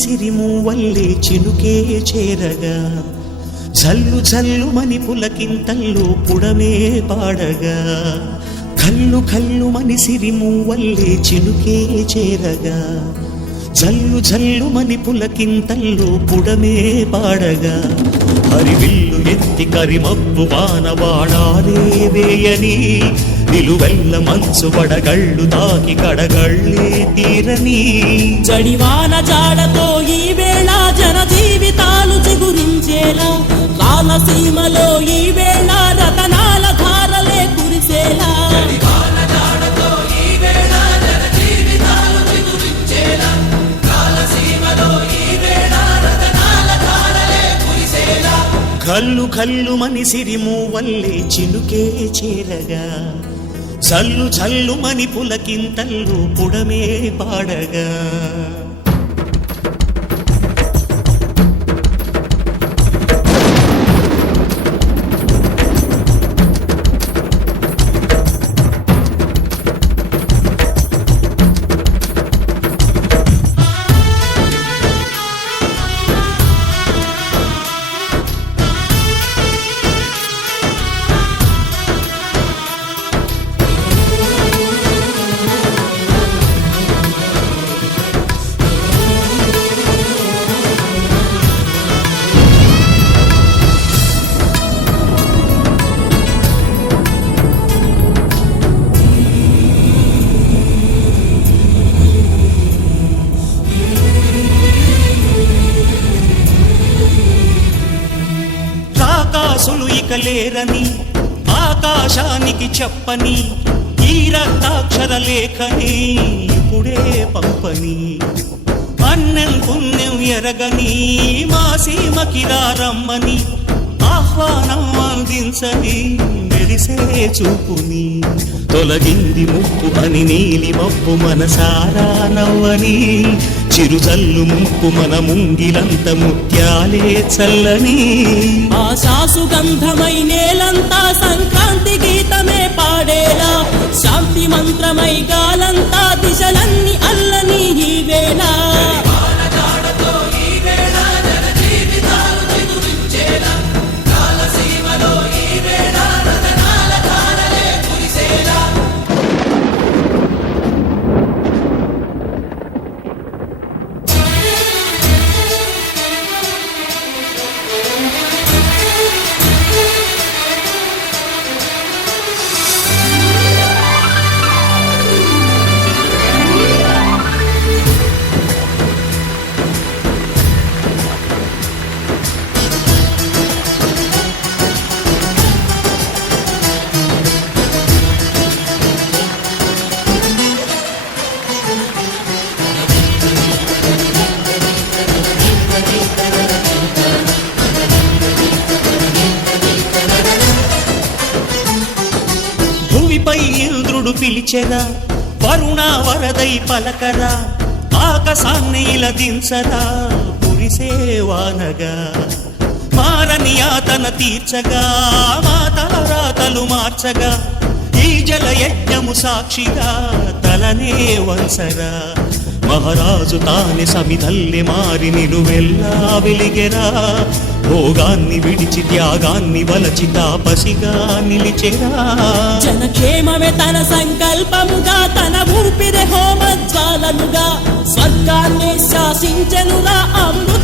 సిరిమూవల్లే చినుకే చేరగా జల్లు జల్లుమని పులకింతల్లో పుడమే పాడగా కల్లు కల్లుమని సిరిమూవల్లే చినుకే చేరగా జల్లు జల్లుమని పులకింతల్లో పుడమే పాడగా హరివిల్లు ఎత్తి కరిమబ్బు వానవాడాలే వేయని నిలువెల్ల మంచు వడగళ్ళు తాకి కడగళ్ళే తీరని జడివాన జాడతో ఈ వేళ జన జీవితాలు చిగురించేలా రాలసీమలో ఈ వేళ రతనాల ధారలే కురిసేలా కల్లు కల్లుమని సిరిమూవల్లే చినుకే చేరగా జల్లు జల్లుమని పులకింతల్లు పుడమే పాడగా రాకాసులు ఇక లేరని ఆకాశానికి చెప్పని ఈ రక్తాక్షర లేఖని ఇప్పుడే పంపని అన్నం పుణ్యం ఎరగని మా సీమకి రమ్మని ఆహ్వానం అందించని మెరిసే చూపుని తొలగింది ముప్పు అని నీలి మప్పు మనసారా నవ్వని చిరుజల్లు ముప్పు మన ముంగిలంత ముత్యాలే చల్లని ఆశాసు గంధమై నేలంతా సంక్రాంతి గీతమే పాడేలా శాంతి మంత్రమై గాలంతా దిశలన్నీ అల్లని ఈ వేళ భూమిపై ఇంద్రుడు పిలిచెరా వరుణ వరదై పలకరా ఆకాశాన్ని ఇలా దించరా కురిసేవానగా మారని యాతన తీర్చగా మాతారాతలు మార్చగా ఈ జల యజ్ఞము సాక్షిగా తలనే వంచరా మహారాజు తానే సమిధల్లి మారి నిలువెల్లా వెలిగెరా భోగాన్ని విడిచి త్యాగాన్ని వలచి తాపసిగా నిలిచెరా జనక్షేమమే తన సంకల్పముగా తన ఊపిరి హోమజ్వాలముగా స్వర్గాన్ని శాసించెనురా అమృత